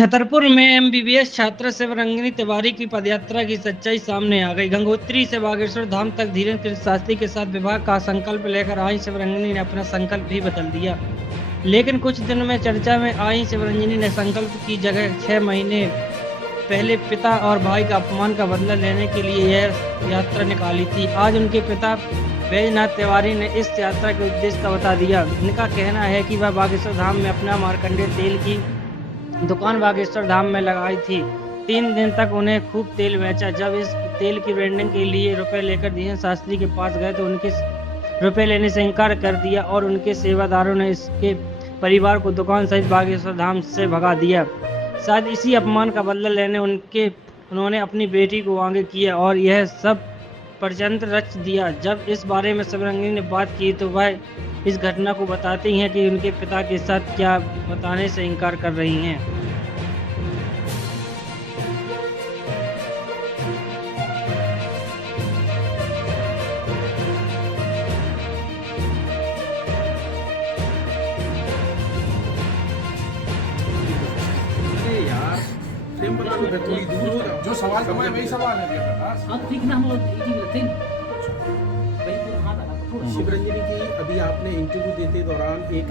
छतरपुर में एमबीबीएस छात्रा शिवरंगिनी तिवारी की पदयात्रा की सच्चाई सामने आ गई। गंगोत्री से बागेश्वर धाम तक धीरेन्द्र कृष्ण शास्त्री के साथ विवाह का संकल्प लेकर आई शिवरंगिनी ने अपना संकल्प भी बदल दिया। लेकिन कुछ दिन में चर्चा में आई शिवरंगिनी ने संकल्प की जगह 6 महीने पहले पिता और भाई का अपमान का बदला लेने के लिए यह यात्रा निकाली थी। आज उनके पिता बैजनाथ तिवारी ने इस यात्रा के उद्देश्य का बता दिया। उनका कहना है कि वह बागेश्वर धाम में अपना मार्कंडेय तेल की दुकान बागेश्वर धाम में लगाई थी। 3 दिन तक उन्हें खूब तेल बेचा। जब इस तेल की ब्रांडिंग के लिए रुपए लेकर धीरेन्द्र शास्त्री के पास गए तो उनके रुपए लेने से इनकार कर दिया और उनके सेवादारों ने इसके परिवार को दुकान सहित बागेश्वर धाम से भगा दिया। शायद इसी अपमान का बदला लेने उन्होंने अपनी बेटी को आगे किया और यह सब षड्यंत्र रच दिया। जब इस बारे में शिवरंगिनी ने बात की तो वह इस घटना को बताती हैं कि उनके पिता के साथ क्या बताने से इनकार कर रही हैं। जो सवाल तो वही सवाल है शिवरंगिनी की अभी आपने इंटरव्यू देते दौरान एक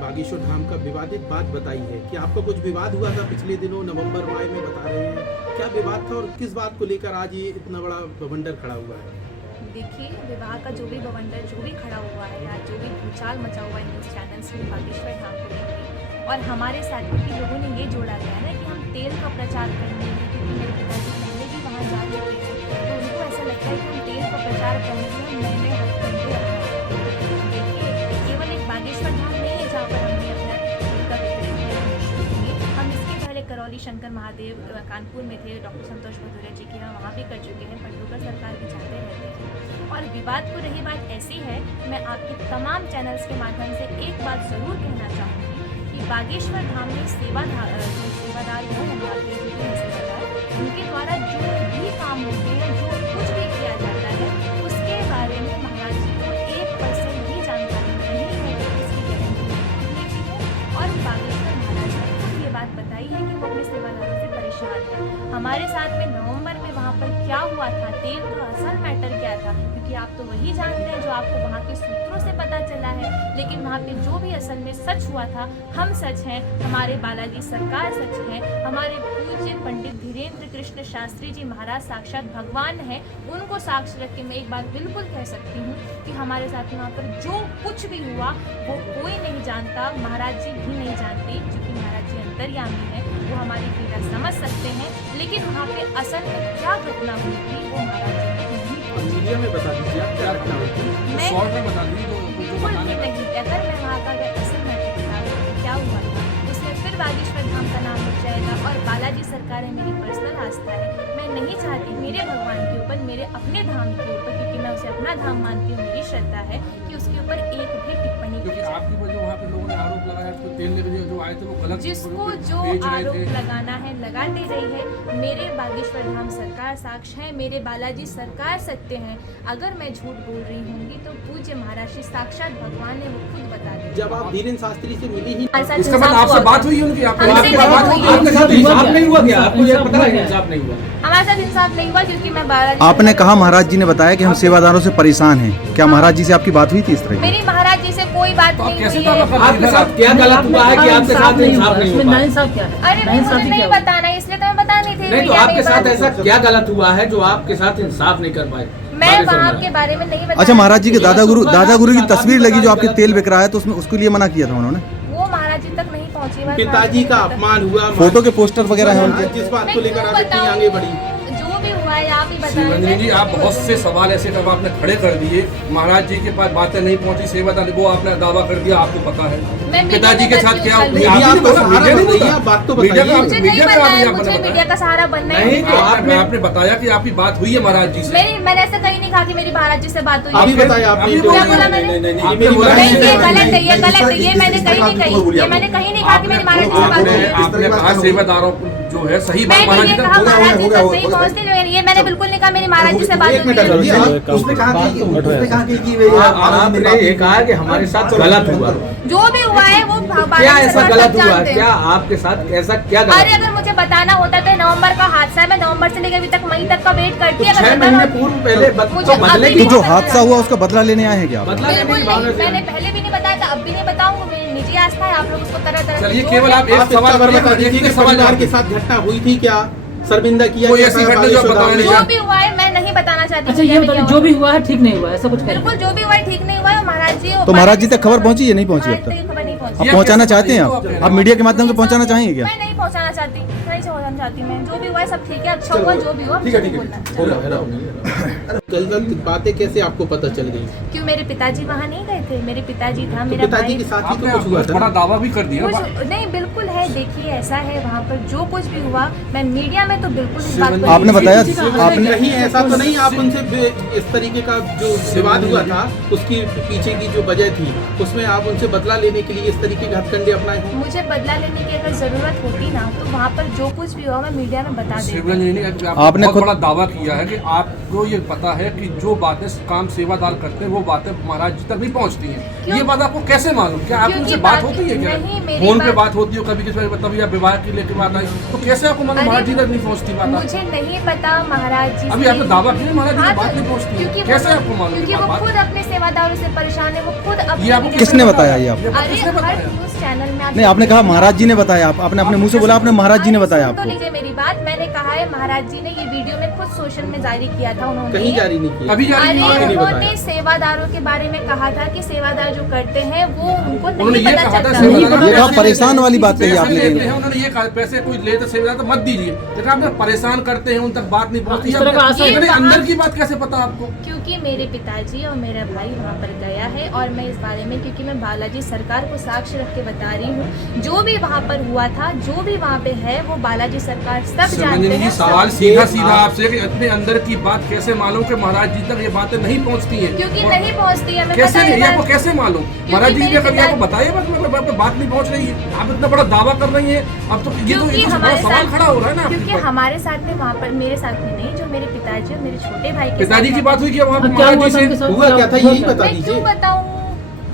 बागेश्वर धाम का विवादित बात बताई है कि आपका कुछ विवाद हुआ था पिछले दिनों नवंबर माह में, बता रहे हैं क्या विवाद था और किस बात को लेकर आज ये इतना बड़ा बवंडर खड़ा हुआ है? देखिए, विवाह का जो भी बवंडर जो भी खड़ा हुआ है, आज जो भी भूचाल मचा हुआ है न्यूज़ चैनल्स में बागेश्वर धाम को लेकर, और हमारे साथ भी लोगों ने ये जोड़ा गया है कि हम तेल का प्रचार करने में, क्योंकि मेरे पिताजी पहले भी वहाँ जा चुके हैं तो उनको ऐसा लगता है कि हम तेल का प्रचार करने में नए नए हथकंडे अपनाते। देखिए, केवल एक बागेश्वर धाम नहीं है जहाँ पर हमने अपना तेल का विक्रय किया। हम इसके पहले करौली शंकर महादेव कानपुर में थे, डॉक्टर संतोष भदौरिया जी के यहाँ वहाँ भी कर चुके हैं, पंडोकर सरकार भी जाते रहते हैं। और विवाद को रही बात ऐसी है, मैं आपके तमाम चैनल्स के माध्यम से एक बात ज़रूर कहना चाहूँगी कि बागेश्वर धाम में सेवादार वो सेवादार उनके द्वारा जो भी काम होते हैं, जो कुछ भी किया जाता है, उसके बारे में महाराज जी को 1% भी जानकारी नहीं है कि इसकी गारंटी लेती है। और बागेश्वर महाराज ने खुद ये बात बताई है कि वो अपने सेवादारों से परेशान है। हमारे साथ में नवंबर में वहाँ पर क्या हुआ था, तेल का असल मैटर क्या था, क्योंकि आप तो वही जानते हैं जो आपको वहाँ के सूत्रों से पता चला है। लेकिन वहाँ पे जो भी असल में सच हुआ था, हम सच हैं, हमारे बालाजी सरकार सच है, हमारे पूज्य पंडित धीरेन्द्र कृष्ण शास्त्री जी महाराज साक्षात भगवान है। उनको साक्ष्य रख के मैं एक बात बिल्कुल कह सकती हूँ कि हमारे साथ वहाँ पर जो कुछ भी हुआ वो कोई नहीं जानता, महाराज जी भी नहीं जानते, क्योंकि महाराज जी अंतर्यामी है, वो हमारी पीड़ा समझ सकते हैं। लेकिन वहाँ पे असल में क्या घटना हुई थी वो महाराज जी को नहीं मीडिया में बता दीजिए आप क्या घटना हुई थी? मैं शॉर्ट में बता दीजिए बिल्कुल भी नहीं। अगर मैं वहाँ का अगर असल मैटर बता दूँ कि क्या हुआ था, उसमें फिर बागेश्वर धाम का नाम उठ जाएगा और बालाजी सरकार है मेरी पर्सनल आस्था है। मैं नहीं चाहती मेरे भगवान के ऊपर, मेरे अपने धाम के ऊपर, क्योंकि मैं उसे अपना धाम मानती हूँ, मेरी श्रद्धा है कि उसके ऊपर एक भी टिप्पणी की जाए। आपकी वजह वहाँ पे लोगों ने आरोप लगाया तो तेल लेके जो आए थे वो गलत, जिसको जो आरोप लगाना है लगाते रही है। मेरे बागेश्वर धाम सरकार साक्ष्य है, मेरे बालाजी सरकार सत्य हैं। अगर मैं झूठ बोल रही होंगी तो पूज्य महाराज श्री साक्षात भगवान ने वो खुद बता दिया। जब आप धीरेन्द्र शास्त्री से मिली ही इसका मतलब आपसे बात हुई उनकी, आपके साथ इंसाफ नहीं हुआ क्या? आपको ये पता है इंसाफ नहीं हुआ? हमारे साथ इंसाफ नहीं हुआ क्योंकि मैं बालाजी। आपने कहा महाराज जी ने बताया कि हम सेवादारों से परेशान हैं, क्या महाराज जी से आपकी बात हुई थी इस तरह? मेरी महाराज जी से कोई बात नहीं हुई है। आपके साथ क्या गलत हुआ है कि आपके साथ इंसाफ नहीं हुआ? अरे मुझे नहीं बताना है, इसलिए तो मैं बता नहीं थी। नहीं तो आपके साथ ऐसा क्या गलत हुआ है जो आपके साथ इंसाफ नहीं कर पाए? मैं वहाँ के बारे में नहीं बता। अच्छा, महाराज जी के दादा गुरु की तस्वीर लगी जो आपके तेल बिक रहा है, तो उसमें उसके लिए मना किया था उन्होंने? वो महाराज जी तक नहीं पहुँची। पिताजी का अपमान हुआ, फोटो के पोस्टर वगैरह है उनके? जिस बात को लेकर आप इतनी आगे बढ़ी, जो भी हुआ है आप ही शिवरंगिनी जी, आप बहुत से सवाल ऐसे जब आपने खड़े कर दिए, महाराज जी के पास बातें नहीं पहुंची, सेवादार वो आपने दावा कर दिया, आपको पता है पिताजी के साथ क्या मुझे मीडिया का सहारा बनना है। आपने बताया कि आपकी बात हुई है महाराज जी से। मैंने ऐसा कहीं नहीं कहा कि मेरी महाराज जी से बात हुई है। अभी बताया आपने, क्या बोला मैंने? नहीं, ये गलत है, ये गलत है, ये मैंने कहीं नहीं कही, ये मैंने कहीं नहीं कहा कि मेरी महाराज जी से बात हुई है। आपने कहा सेवादारों जो है सही मैं बात महाराज ये जी कहा तक महाराज जी तक नहीं पहुँचते, ये मैंने बिल्कुल नहीं कहा, मेरी महाराज जी से बात होती है। उसने कहा कि आपने ये कहा कि हमारे साथ गलत हुआ, जो भी हुआ है वो क्या ऐसा गलत हुआ, क्या आपके साथ ऐसा क्या अरे गलत? अगर मुझे बताना होता तो नवंबर का हादसा है, मैं नवंबर से लेकर अभी तक मई तक का वेट करती है। 6 महीने पूर्व पहले मुझे तो बदले अभी की तो जो हादसा हुआ उसका बदला लेने आए हैं क्या आप? बदला लेने बिल्कुल की भावना नहीं, से मैंने पहले भी नहीं बताया था, अब भी नहीं बताऊंगा, मेरी निजी आस्था है, आप लोग उसको तरह तरह चलिए जो केवल है- आप एक आप सवाल सवाल बता दीजिए कि सवाल परिवार के साथ घटना हुई थी क्या, शर्मिंदा किया कोई गया ऐसी था घटना जो बागेश्वर बताओ धाम में? नहीं। जो भी हुआ है मैं नहीं बताना चाहती। अच्छा ये बताइए, जो भी हुआ है ठीक नहीं हुआ, ऐसा कुछ करें। बिल्कुल जो भी हुआ है ठीक नहीं हुआ है, महाराज जी तो महाराज जी तक खबर पहुंची या नहीं पहुंची अब महाराज तक? तक खबर नहीं पहुंची। आप पहुंचाना चाहते हैं आप मीडिया के माध्यम से पहुंचाना चाहेंगे क्या? मैं नहीं पहुंचाना चाहती, नहीं पहुंचाना चाहती मैं। जो भी हुआ है सब ठीक है, अच्छा हुआ जो भी हुआ, मुझे नहीं बोलना। गलत बातें कैसे आपको पता चल गई? क्यों मेरे पिताजी वहाँ नहीं गए थे? मेरे पिताजी था, तो मेरा पिताजी भाई के साथ ही आपने तो कुछ हुआ था बड़ा ना? दावा भी कर दिया। कुछ नहीं, बिल्कुल है। देखिए ऐसा है, वहाँ पर जो कुछ भी हुआ, मैं मीडिया में तो बिल्कुल इस बात को आपने बताया आपने कहीं ऐसा तो नहीं आप उनसे इस तरीके का जो विवाद हुआ था उसकी पीछे की जो वजह थी उसमें आप उनसे बदला लेने के लिए इस तरीके के हथकंडे अपनाए हों? मुझे बदला लेने की अगर जरूरत होती ना तो वहाँ पर जो कुछ भी हुआ मैं मीडिया में बता देती। शिवरंजन जी ने आपने आपने बहुत खुद- बड़ा दावा किया है कि आपको ये पता है कि जो बातें काम सेवादार करते हैं वो बातें महाराज जी तक नहीं पहुंचती हैं। क्यों? ये बात आपको कैसे मालूम? क्या आपकी क्योंकि उनसे बात बात- होती है क्या? नहीं, मेरी फोन पे बात- बात होती हो कभी किसी तभी आप विवाह की लेके बात आई तो कैसे आपको मालूम अरे, महाराज जी तक नहीं पहुंचती बात? मुझे नहीं पता महाराज जी अभी से- आपने दावा किया महाराज जी हाँ, की बात तो- नहीं पहुंचती क्योंकि है। कैसे वो- आपको मालूम? क्योंकि ये वो बात- खुद अपने सेवादारों से परेशान है, वो खुद ये अपने आपको किसने बताया ये आपको? अरे किसने हर बताया? न्यूज चैनल में आप नहीं, आपने कहा महाराज जी ने बताया, आपने अपने मुंह से बोला आपने महाराज जी ने अरे, बताया सुन तो आपको। लीजिए मेरी बात, मैंने कहा है महाराज जी ने ये वीडियो में खुद सोशल में जारी किया था उन्होंने। कहीं जारी नहीं किया। अभी जारी अरे नहीं नहीं किया। बताया। उन्होंने सेवादारों के बारे में कहा था कि सेवादार जो करते हैं वो उनको उन्होंने नहीं ये पता कहा था चलता। सेवादार ये कहा पैसे परेशान वाली बात कही पैसे आपने। लेते हैं, उन्होंने ये कहा पैसे कोई लेते सेवादार तो मत दीजिए, लेकिन आप परेशान करते हैं उन तक बात नहीं पहुंचती। इस तरह का आशा- इतने ये अंदर बात- की बात कैसे पता आपको? क्योंकि मेरे पिताजी और मेरा भाई वहाँ पर गया है और मैं इस बारे में, क्योंकि मैं बालाजी सरकार को साक्ष्य रख के बता रही हूँ, जो भी वहाँ पर हुआ था, जो भी वहाँ पे है, वो बालाजी सरकार सब जानते शिवरंजन जी हैं। सवाल सब- सीधा सीधा आपसे कि इतने अंदर की बात कैसे मालूम कि महाराज जी तक ये बातें नहीं पहुंचती हैं? क्योंकि और नहीं पहुँचती है, मैं कैसे पता नहीं? है आपको बात। कैसे मालूम? महाराज जी ने मेरे कभी आपको पिता- बताया बात नहीं पहुंच रही है? आप इतना बड़ा दावा कर रही हैं, अब तो ये तो क्योंकि एक बड़ा हमारे सवाल साथ खड़ा हो रहा है ना आपके क्योंकि ऊपर। हमारे साथ में वहाँ पर, मेरे साथ में नहीं, जो मेरे पिताजी और मेरे छोटे भाई के पिताजी साथ की में- बात हुई कि वहाँ पे क्या महाराज हुआ जी था से उनके साथ? हुआ क्या था यही बता मैं दीजिए। क्यों बताऊँ?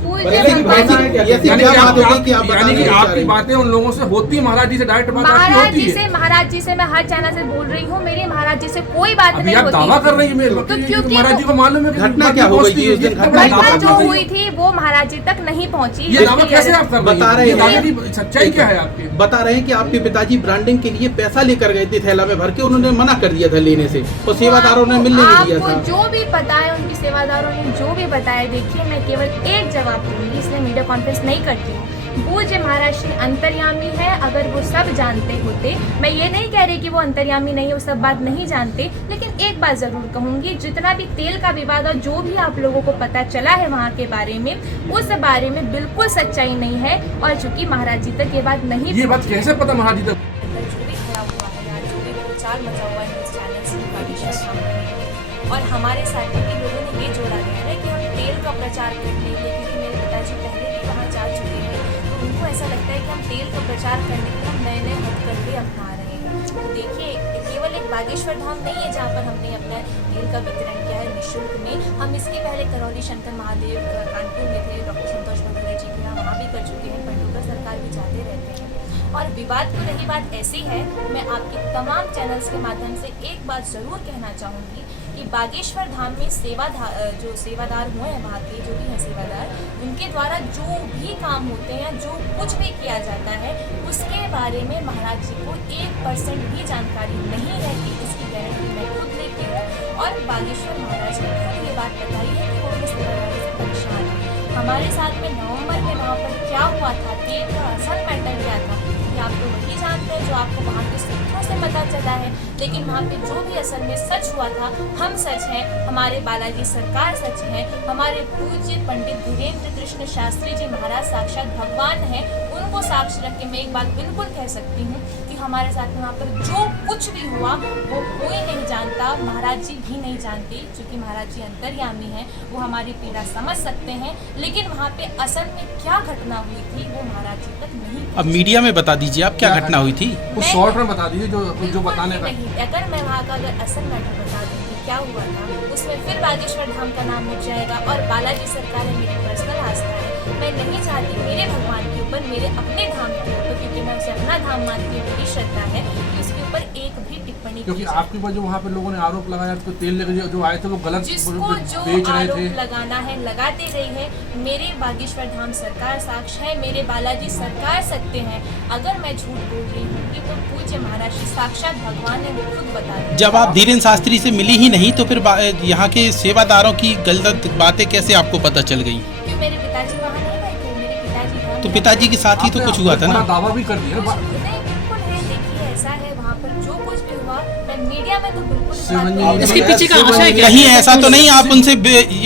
कोई ऐसी- जैसा- ऐसी यानी क्या कि बात होगी कि आप यानी कि बताना नहीं चाह आपकी रही? बातें उन लोगों से होती है, महाराज जी से डायरेक्ट बात आपकी महाराज होती जी है। से, महाराज जी से मैं हर चैनल से बोल रही हूँ, मेरी महाराज जी से कोई बात अभी नहीं आप होती। दावा कर रही है मेरे तो क्योंकि महाराज जी को मालूम है कि घटना बात क्या नहीं हो गई पहुंचती थी है। उस दिन? इतना घटना बड़ा क्या दावा घटना कर जो रही है। हुई थी वो महाराज जी तक नहीं पहुंची। ये दावा कैसे आप कर रही बता हैं? रहे ये दावे हैं। की सच्चाई क्या है आपकी? बता रहे हैं कि आपके पिताजी ब्रांडिंग के लिए पैसा लेकर गए थे थैला में भर के, उन्होंने मना कर दिया था लेने से और सेवादारों ने मिलने नहीं दिया आपको था। जो भी पता है, उनकी सेवादारों ने जो भी बताया, देखिए मैं केवल एक जवाब दूंगी, इसलिए मीडिया कॉन्फ्रेंस नहीं करती हूँ। पूज्य महाराज श्री अंतर्यामी है, अगर वो सब जानते होते, मैं ये नहीं कह रही कि वो अंतर्यामी नहीं है, वो सब बात नहीं जानते, लेकिन एक बात जरूर कहूंगी, जितना भी तेल का विवाद और जो भी आप लोगों को पता चला है वहाँ के बारे में, उस बारे में बिल्कुल सच्चाई नहीं है। और चूंकि महाराज जी तक ये बात नहीं, ये बात कैसे पता महाराज जी तक? अंदर जो भी खड़ा हुआ है या जो भी प्रचार मचा हुआ है न्यूज़ चैनल से बागेश्वर धाम करने के, और हमारे साथ के लोगों ने ये जोड़ा गया है कि हम तेल का प्रचार करने के लिए, क्योंकि मेरे पिताजी पहले भी वहाँ जा चुके हैं, तो उनको ऐसा लगता है कि हम तेल का प्रचार करने के लिए हम नए नए हथकंडे अपना रहे हैं। तो देखिए, केवल एक बागेश्वर धाम नहीं है जहाँ पर हमने अपना तेल का वितरण किया है निःशुल्क में। हम इसके पहले करौली शंकर महादेव कानपुर में थे, डॉक्टर संतोष भगवत जी के यहाँ, वहाँ भी कर चुके हैं, पंडोकर सरकार भी जाते रहते हैं। और विवाद को रही बात ऐसी है, मैं आपके तमाम चैनल्स के माध्यम से एक बात ज़रूर कहना चाहूँगी कि बागेश्वर धाम में जो सेवादार हुए हैं, वहाँ के जो भी हैं सेवादार, उनके द्वारा जो भी काम होते हैं, जो कुछ भी किया जाता है, उसके बारे में महाराज जी को 1% भी जानकारी नहीं रहती। इसकी गारंटी मैं खुद लेती हूँ और बागेश्वर महाराज ने खुद ये बात बताई है कि वो अपने सेवादारों से परेशान है। हमारे साथ में नवंबर में वहाँ पर क्या हुआ था, तेल का असल मैटर क्या था, ये आप तो वही जानते हैं जो आपको वहाँ के सूत्रों से पता चला है। लेकिन वहाँ पे जो भी असल में सच हुआ था, हम सच हैं, हमारे बालाजी सरकार सच है, हमारे पूज्य पंडित धीरेन्द्र कृष्ण शास्त्री जी महाराज साक्षात भगवान हैं, उनको सबको साक्ष्य रख के मैं एक बात बिल्कुल कह सकती हूँ कि हमारे साथ में वहाँ पर जो कुछ भी हुआ वो कोई नहीं जानता, महाराज जी भी नहीं जानते, क्योंकि महाराज जी अंतर्यामी हैं, वो हमारी पीड़ा समझ सकते हैं, लेकिन वहाँ पे असल में क्या घटना हुई थी वो महाराज जी तक नहीं। अब मीडिया में बता दीजिए आप क्या घटना हुई थी, कुछ शॉर्ट में बता दीजिए जो बताने का। नहीं, अगर मैं वहाँ का अगर असल मैटर बता दूँगी क्या हुआ था, उसमें फिर बागेश्वर धाम का नाम मिट जाएगा और बालाजी सरकार है मेरी पर्सनल आस्था है। मैं नहीं चाहती मेरे भगवान के ऊपर, मेरे अपने धाम के ऊपर, क्योंकि मैं उसे अपना धाम मानती हूँ, मेरी श्रद्धा है, कि उसके ऊपर एक भी टिप्पणी क्योंकि आपके ऊपर जो वहाँ पे लोगों ने आरोप लगाया तो तेल लेकर जो आए थे वो गलत जिसको जो बेच रहे थे। आरोप लगाना है लगाते रही है। मेरे बागेश्वर धाम सरकार साक्ष्य है, मेरे बालाजी सरकार सत्य है। अगर मैं झूठ बोल रही हूँ तो पूज्य महाराज श्री साक्षात भगवान ने वो खुद बता दिया। जब आप धीरेन्द्र शास्त्री से मिली ही नहीं तो फिर यहाँ के सेवादारों की गलत बातें कैसे आपको पता चल गई? क्यों मेरे पिताजी वहाँ नहीं गए थे, मेरे पिताजी तो पिताजी के साथ ही तो कुछ हुआ था ना? दावा भी कर दिया। बिल्कुल है, देखिए ऐसा है वहाँ पर जो कुछ भी हुआ मैं मीडिया में तो बिल्कुल इसके पीछे का आशय क्या है? कहीं ऐसा तो नहीं आप उनसे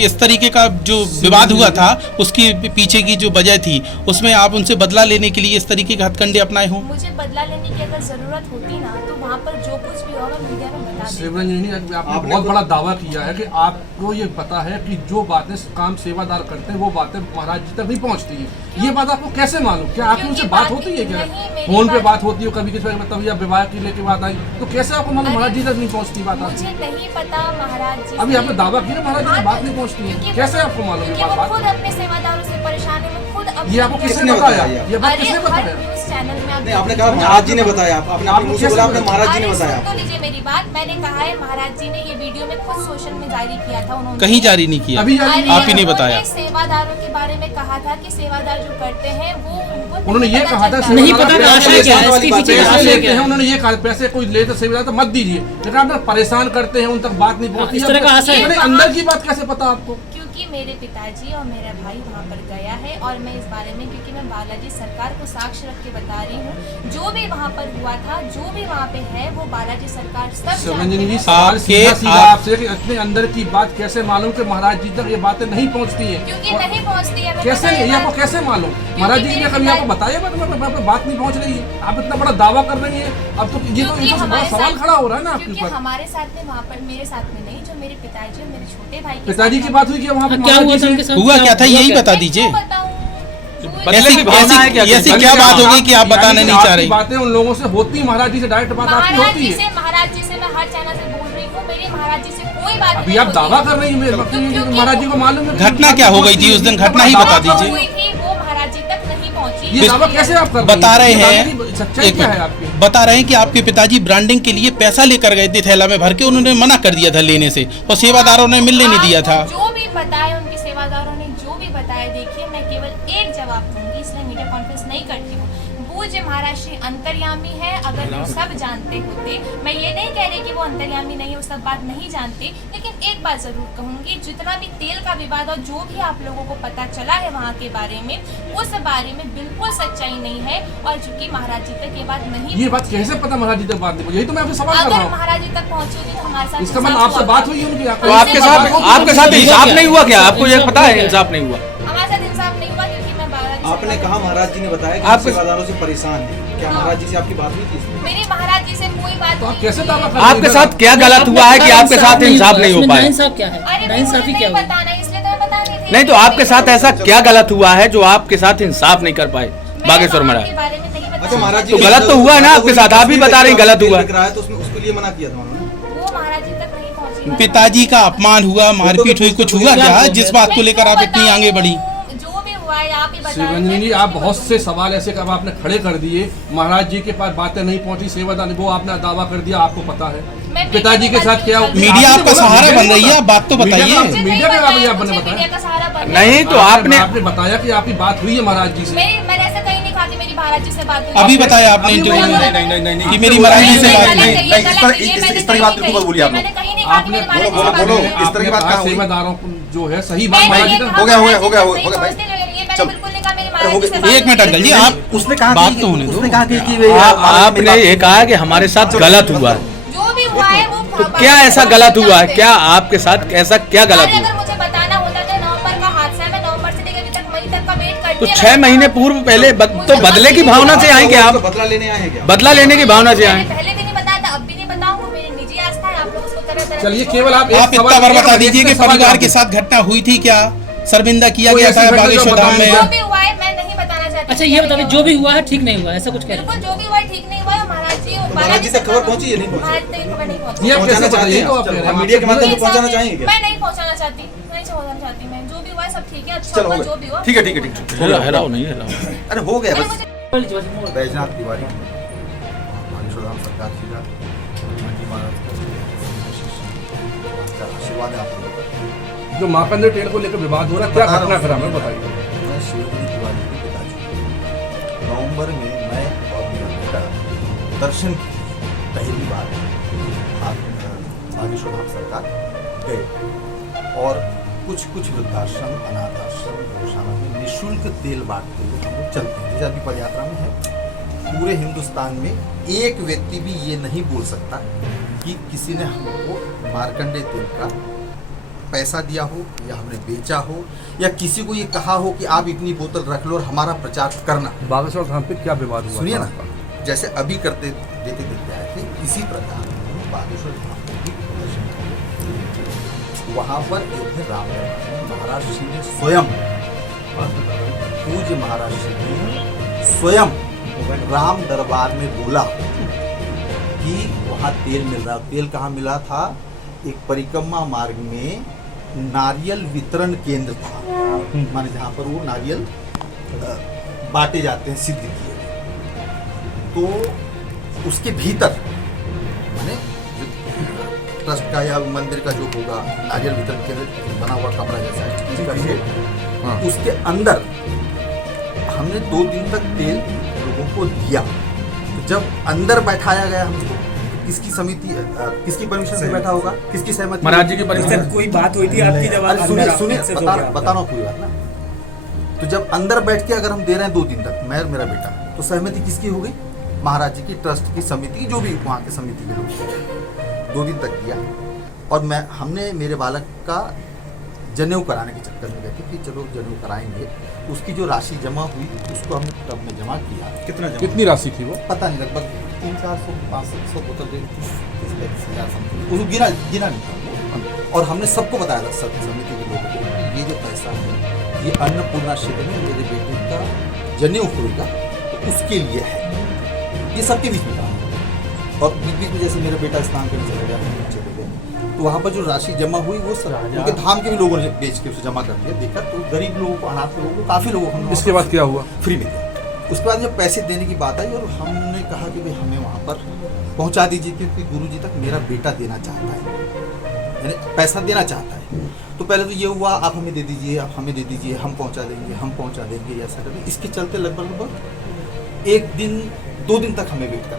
इस तरीके का जो विवाद हुआ था उसके पीछे की जो वजह थी उसमें आप उनसे बदला लेने के लिए इस तरीके के हथकंडे अपनाए हों? मुझे बदला लेने की अगर जरूरत होती ना तो वहाँ पर जो कुछ भी होगा मीडिया में बता देती। शिवरंजनी आपने बहुत बड़ा दावा किया है कि आपको ये पता है कि जो बातें काम सेवादार करते हैं वो बातें महाराज जी तक नहीं पहुंचती है। ये बात आपको कैसे मालूम? क्या आपकी उनसे बात होती है क्या? फोन पे बात होती है कभी किसी मतलब या विवाह की लेके बात आई तो कैसे आपको मालूम महाराज जी तक नहीं पहुंचती बात? मुझे नहीं पता महाराज जी। अभी आपने दावा किया महाराज जी बात नहीं पहुंचती है, कैसे आपको मालूम है बात? खुद अपने सेवादारों से परेशान है, वो खुद ये आपको किसने बताया? ये बात किसने बताया? न्यूज़ चैनल में नहीं, आपने कहा महाराज जी ने बताया, आपने अपने मुंह से बोला आपने महाराज जी ने बताया। तो लीजिए मेरी बात, मैंने कहा है महाराज जी ने ये वीडियो में खुद सोशल में जारी किया था, उन्होंने कहीं जारी नहीं किया, अभी जारी आप ही नहीं बताया। सेवादारों के बारे में कहा था कि सेवादार जो करते हैं वो उन्होंने ये कहा था नहीं पता था आशय क्या है, इसके पीछे का आशय क्या है? उन्होंने ये कहा पैसे कोई ले तो सेवादार तो मत दीजिए, लेकिन आप परेशान करते हैं उन तक बात नहीं पहुंचती। इस तरह का आशय है। अंदर की बात कैसे पता आपको? क्योंकि मेरे पिताजी और मेरा भाई वहाँ पर गया है और मैं इस बारे में, क्योंकि मैं बालाजी सरकार को साक्ष्य रख के बता रही हूँ, जो भी वहाँ पर हुआ था, जो भी वहाँ पे है, वो बालाजी सरकार सब जानते हैं। सवाल सीधा आपसे कि इतने अंदर की बात कैसे मालूम कि महाराज जी तक ये बातें नहीं पहुँचती है? क्योंकि नहीं पहुँचती है। कैसे? ये आपको कैसे मालूम? महाराज जी ने कभी आपको बताया बात नहीं पहुँच रही है? आप इतना बड़ा दावा कर रही है, अब तो ये तो बड़ा सवाल खड़ा हो रहा है ना आपके ऊपर। हमारे साथ में वहाँ पर, मेरे साथ में नहीं, जो मेरे पिताजी और मेरे छोटे भाई पिताजी की बात हुई कि वहाँ पे क्या हुआ था उनके साथ? हुआ क्या था यही बता दीजिए। ऐसी क्या बात हो गई कि आप बताना नहीं चाह रही? बातें उन लोगों से होती, महाराज जी से डायरेक्ट बात आपकी होती है। महाराज जी से मैं हर चैनल से बोल रही हूँ, मेरी महाराज जी से कोई बात नहीं। अभी आप दावा कर रही हैं महाराज जी को मालूम है घटना क्या हो गई थी उस दिन, घटना ही बता दीजिए। वो महाराज जी तक नहीं पहुँची। ये दावा कैसे आप कर बता रहे हैं, सच्चाई क्या है आपकी? बता रहे हैं कि आपके पिताजी ब्रांडिंग के लिए पैसा लेकर गए थे थैला में भर के, उन्होंने मना कर दिया था लेने से और सेवादारों ने मिलने नहीं दिया था। जो भी बताया उनके सेवादारों ने जो भी बताया, देखिए मैं केवल एक जवाब दूंगी, इसलिए मीडिया कॉन्फ्रेंस नहीं करती हूँ। पूज्य महाराज श्री अंतर्यामी है, अगर वो सब जानते होते, मैं ये नहीं कह रही कि वो अंतर्यामी नहीं है, वो सब बात नहीं जानते, लेकिन एक बात जरूर कहूंगी, जितना भी तेल का विवाद और जो भी आप लोगों को पता चला है वहाँ के बारे में, उस बारे में बिल्कुल सच्चाई नहीं है। और चूंकि महाराज जी तक ये बात नहीं, ये बात कैसे पता महाराज जी तक बात नहीं पहुंची? यही तो मैं आपसे सवाल कर रहा अगर हूँ। महाराज जी तक पहुंची होती तो हमारे साथ इसका मतलब आपसे बात हुई उनकी? तो आपके साथ इंसाफ नहीं हुआ क्या? आपको ये पता है इंसाफ नहीं हुआ? हमारे साथ इंसाफ नहीं हुआ, क्योंकि मैं बालाजी आपने कहा महाराज जी ने बताया कि आप सेवादारों से परेशान है, क्या महाराज जी से आपकी बात हुई थी? मेरी महाराज जी से कोई बात तो आप नहीं कैसे हुई। दावा कर आपके साथ क्या गलत हुआ है कि आपके साथ इंसाफ नहीं हो पाया? नाइंसाफ क्या है? अरे नाइंसाफी क्या हुई? बताना इसलिए तो मैं बता रही थी। नहीं तो आपके साथ ऐसा क्या गलत हुआ है जो आपके साथ इंसाफ नहीं कर पाए बागेश्वर महाराज? के बारे में नहीं बता। अच्छा, महाराज जी तो गलत तो हुआ है ना आपके साथ, आप ही बता रहे हैं गलत हुआ है। दिख रहा है तो उसमें उसके लिए मना किया था उन्होंने। वो महाराज जी तक नहीं पहुंची। पिताजी का अपमान हुआ, मारपीट हुई, कुछ हुआ क्या जिस बात को लेकर आप इतनी आगे बढ़ी? जो भी हुआ है आप ही बताइए। शिवरंजनी जी, आप बहुत से सवाल ऐसे अब आपने खड़े कर दिए, महाराज जी के पास बातें नहीं पहुंची, सेवादार वो आपने दावा कर दिया, आपको पता है पिताजी के साथ क्या? मीडिया आपका सहारा बन रही है, बात तो बताइए। मीडिया के मीडिया आपने का सहारा बन नहीं तो आपने बताया कि आपकी बात हुई है महाराज जी से। मैंने ऐसा कहीं नहीं कहा कि मेरी महाराज जी से बात हुई। अभी बताया आपने इंटरव्यू में कि मेरी महाराज जी से बात नहीं। इस तरह की बात बिल्कुल मत बोलिए आप लोग। मैंने कहीं नहीं कहा कि मेरी महाराज जी से बात बोलो, हुई। इस तरह की बात कहाँ हुई? सेवादारों को जो है सही बात हो गया भाई। एक मिनट अंकल जी, आप उसने कहा बात तो होने दो। उसने कहा कि आपने ये कहा कि हमारे साथ गलत हुआ है, जो भी हुआ है वो तो क्या ऐसा गलत हुआ है? क्या आपके साथ ऐसा क्या गलत हुआ? अगर मुझे बताना होता तो नवंबर का हादसा है, मैं नवंबर से लेकर अभी तक मई तक का वेट कर तो 6 महीने पूर्व पहले तो बदले की भावना से आएंगे आप? बदला लेने आए हैं क्या? बदला लेने की भावना से मैंने आए? पहले भी नहीं बताया था, अब भी नहीं बताऊंगा, मेरी निजी आस्था है, आप लोग उसको तरह तरह चलिए से केवल आप आप इतना बार बता दीजिए कि परिवार के साथ घटना हुई थी क्या, शर्मिंदा किया कोई गया ऐसी था घटना जो बागेश्वर धाम बताएं में? जो भी हुआ है मैं नहीं बताना चाहती। अच्छा ये बताइए, जो भी हुआ है ठीक नहीं हुआ, ऐसा कुछ कह रहे बिल्कुल जो भी हुआ है ठीक नहीं हुआ है। महाराज जी तक खबर पहुंची या नहीं पहुंची? महाराज तक खबर नहीं पहुंची। ये आप कैसे बताइए? तो आप चलो, कह रहे हैं, मीडिया के माध्यम से नहीं, पहुंचाना साहब, चाहेंगे क्या? मैं नहीं पहुंचाना चाहती, नहीं पहुंचाना चाहती मैं। जो भी हुआ है सब ठीक है, अच्छा चलो, हुआ हो जो गया। भी हुआ। ठीक है, ठीक है, ठीक है। हराओ नहीं हराओ। अरे हो गया अरे बस। मुझे बैजनाथ तिवारी बागेश्वर धाम सरकार जी का मंडी महाराज का आशीर्वाद है आप लोगों का। जो माकंदे ट्रेन को लेकर विवाद हो रहा है, क्या घटनाक्रम है बताइए। मैं शिवपुरी तिवारी के पिताजी, नवंबर में मैं और मेरा बेटा दर्शन की पहली बार बागेश्वर धाम सरकार गए और कुछ वृद्धाश्रम, अनाथ आश्रम, गौशाला में निःशुल्क तेल बांटते हुए हम लोग चलते हैं। जैसे अभी पदयात्रा में है, पूरे हिंदुस्तान में एक व्यक्ति भी ये नहीं बोल सकता कि किसी ने हमको मार्कंडे तेल का पैसा दिया हो या हमने बेचा हो या किसी को ये कहा हो कि आप इतनी बोतल रख लो और हमारा प्रचार करना। बागेश्वर धाम पे क्या विवाद हुआ? सुनिए ना, जैसे अभी करते देते देखते आए थे, इसी प्रकार बागेश्वर धाम में भी प्रदर्शन किया। वहाँ पर एक दिन राम महाराज श्री ने स्वयं, पूज्य महाराज श्री ने स्वयं राम दरबार में बोला कि वहाँ तेल मिल रहा। तेल कहाँ मिला था? एक परिक्रमा मार्ग में नारियल वितरण केंद्र था, माने जहाँ पर वो नारियल बांटे जाते हैं सिद्ध किए हुए। तो उसके भीतर माने ट्रस्ट का या मंदिर का जो होगा नारियल वितरण केंद्र बना हुआ कमरा जैसा है, उसका शेड, हाँ। उसके अंदर हमने 2 दिन तक तेल लोगों को दिया। तो जब अंदर बैठाया गया हमको, किसकी समिति, किसकी परमिशन से बैठा होगा, किसकी सहमति? महाराज जी की परमिशन। कोई बात हुई थी आपकी जब आप सुनिए अंदर सुनिए, आपसे बता रहा हूँ पूरी बात ना। तो जब अंदर बैठ के अगर हम दे रहे हैं 2 दिन तक, मैं और मेरा बेटा, तो सहमति किसकी हो गई? महाराज जी की ट्रस्ट की समिति, जो भी वहाँ के समिति के लोग, 2 दिन तक दिया। और हमने मेरे बालक का जनेऊ कराने के चक्कर में गए थे कि चलो जनेऊ कराएंगे। उसकी जो राशि जमा हुई उसको हमने क्लब में जमा किया। कितना जमा? कितनी राशि थी वो? पता नहीं, लगभग 300-400-500 बोतल दे, 30,000 समथिंग, उसको गिना नहीं था। और हमने सबको बताया था, सब समिति के लोगों को, ये जो पैसा है ये अन्नपूर्णा क्षेत्र में मेरे बेटे का जनेऊ होगा तो उसके लिए है। ये सबके बीच में कहा। और बीच बीच में जैसे मेरा बेटा स्नान करने चले गया, हम चले गए, तो वहाँ पर जो राशि जमा हुई वो सब उनके धाम के भी लोगों ने बेच के उसे जमा कर दिया। देखा तो गरीब लोगों को, अनाथ लोगों को, काफ़ी लोगों को। इसके बाद क्या हुआ? फ्री में दिया। उसके बाद जब पैसे देने की बात आई और हमने कहा कि भाई हमें वहाँ पर पहुँचा दीजिए, क्योंकि गुरुजी तक मेरा बेटा देना चाहता है, यानी पैसा देना चाहता है। तो पहले तो ये हुआ, आप हमें दे दीजिए, आप हमें दे दीजिए, हम पहुँचा देंगे, ऐसा करेंगे। इसके चलते लगभग 1 दिन 2 दिन तक हमें वेट करना